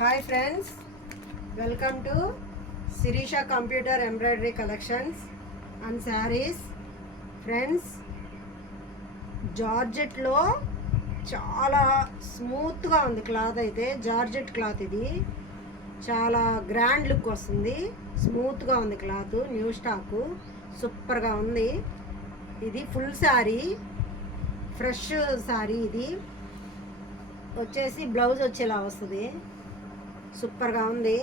Hi friends, welcome to Sirisha computer embroidery collections and sarees. Friends, జార్జెట్లో చాలా స్మూత్గా ఉంది క్లాత్. అయితే జార్జెట్ క్లాత్ ఇది చాలా గ్రాండ్ లుక్ వస్తుంది. స్మూత్గా ఉంది క్లాత్, న్యూ స్టాకు, సూపర్గా ఉంది. ఇది ఫుల్ శారీ, ఫ్రెష్ శారీ. ఇది వచ్చేసి బ్లౌజ్ వచ్చేలా వస్తుంది, సూపర్గా ఉంది.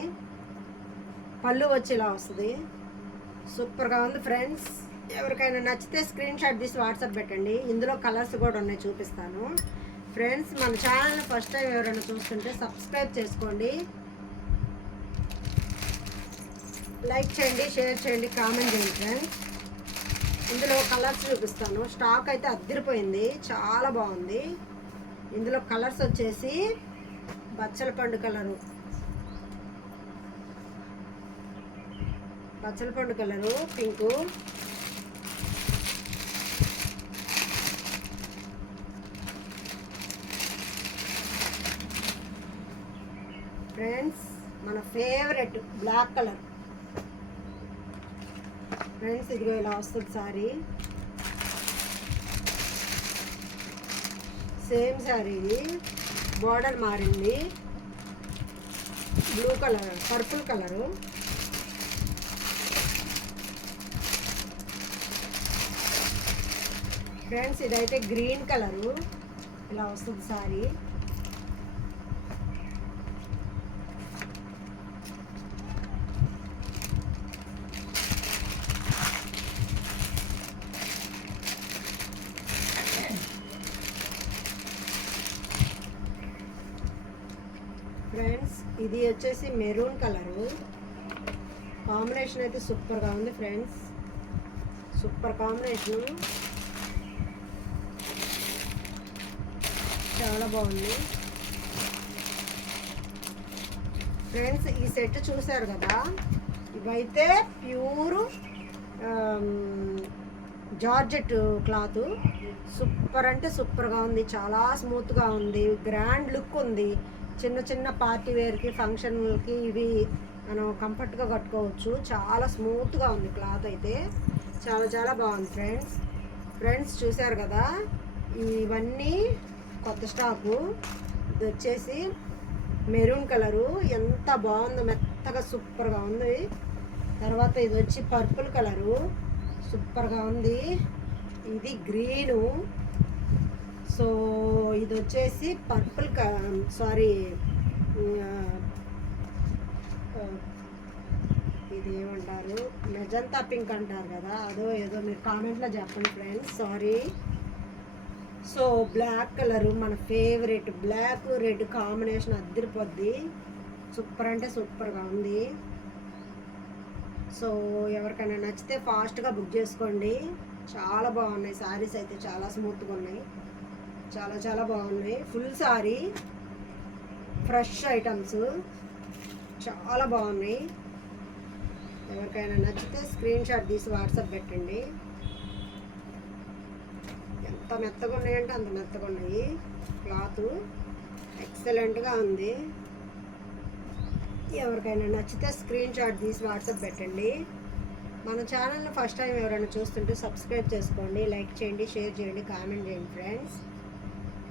పళ్ళు వచ్చేలా వస్తుంది, సూపర్గా ఉంది. ఫ్రెండ్స్, ఎవరికైనా నచ్చితే స్క్రీన్ షాట్ తీసి వాట్సాప్ పెట్టండి. ఇందులో కలర్స్ కూడా ఉన్నాయి, చూపిస్తాను. ఫ్రెండ్స్, మన ఛానల్ని ఫస్ట్ టైం ఎవరైనా చూస్తుంటే సబ్స్క్రైబ్ చేసుకోండి, లైక్ చేయండి, షేర్ చేయండి, కామెంట్ చేయండి. ఫ్రెండ్స్, ఇందులో కలర్స్ చూపిస్తాను. స్టాక్ అయితే అద్దరిపోయింది, చాలా బాగుంది. ఇందులో కలర్స్ వచ్చేసి బచ్చల పండు కలరు, పింకు, ఫ్రెండ్స్ మన ఫేవరెట్ బ్లాక్ కలర్. ఫ్రెండ్స్, ఇదిగో ఇలా వస్తుంది సారీ. సేమ్ సారీ, ఇది బార్డర్ మారింది. Blue colour, purple colour. Friends, ఇదైతే గ్రీన్ కలరు, ఇలా వస్తుంది సారీ. ఫ్రెండ్స్, ఇది వచ్చేసి మెరూన్ కలరు. కాంబినేషన్ అయితే సూపర్గా ఉంది. ఫ్రెండ్స్, సూపర్ కాంబినేషన్, చాలా బాగుంది. ఫ్రెండ్స్, ఈ సెట్ చూసారు కదా, ఇవైతే ప్యూర్ జార్జెట్ క్లాత్. సూపర్ అంటే సూపర్గా ఉంది, చాలా స్మూత్గా ఉంది, గ్రాండ్ లుక్ ఉంది. చిన్న చిన్న పార్టీ వేర్కి, ఫంక్షన్కి ఇవి మనం కంఫర్ట్గా కట్టుకోవచ్చు. చాలా స్మూత్గా ఉంది క్లాత్ అయితే, చాలా చాలా బాగుంది. ఫ్రెండ్స్ చూసారు కదా, ఇవన్నీ కొత్త స్టాకు. ఇది వచ్చేసి మెరూన్ కలరు, ఎంత బాగుందో, మెత్తగా సూపర్గా ఉంది. తర్వాత ఇది వచ్చి పర్పుల్ కలరు, సూపర్గా ఉంది. ఇది గ్రీను. సో ఇది వచ్చేసి పర్పుల్ ఇది ఏమంటారు, మెజంతా పింక్ అంటారు కదా, అదో ఏదో మీరు కామెంట్లో చెప్పండి friends, sorry. So black colour, మన ఫేవరెట్. బ్లాక్ రెడ్ కాంబినేషన్ అద్దరిపోద్ది, సూపర్ అంటే సూపర్గా ఉంది. సో ఎవరికైనా నచ్చితే ఫాస్ట్గా బుక్ చేసుకోండి. చాలా బాగున్నాయి శారీస్ అయితే, చాలా స్మూత్గా ఉన్నాయి, చాలా చాలా బాగున్నాయి. ఫుల్ శారీ, ఫ్రెష్ ఐటమ్స్, చాలా బాగున్నాయి. ఎవరికైనా నచ్చితే స్క్రీన్ షాట్ తీసి వాట్సాప్ పెట్టండి. ఎంత మెత్తగా ఉన్నాయంటే అంత మెత్తగా ఉన్నాయి. క్లాత్ ఎక్సలెంట్గా ఉంది. ఎవరికైనా నచ్చితే స్క్రీన్ షాట్ తీసి వాట్సాప్ పెట్టండి. మన ఛానల్ని ఫస్ట్ టైం ఎవరైనా చూస్తుంటే సబ్స్క్రైబ్ చేసుకోండి, లైక్ చేయండి, షేర్ చేయండి, కామెంట్ చేయండి. ఫ్రెండ్స్,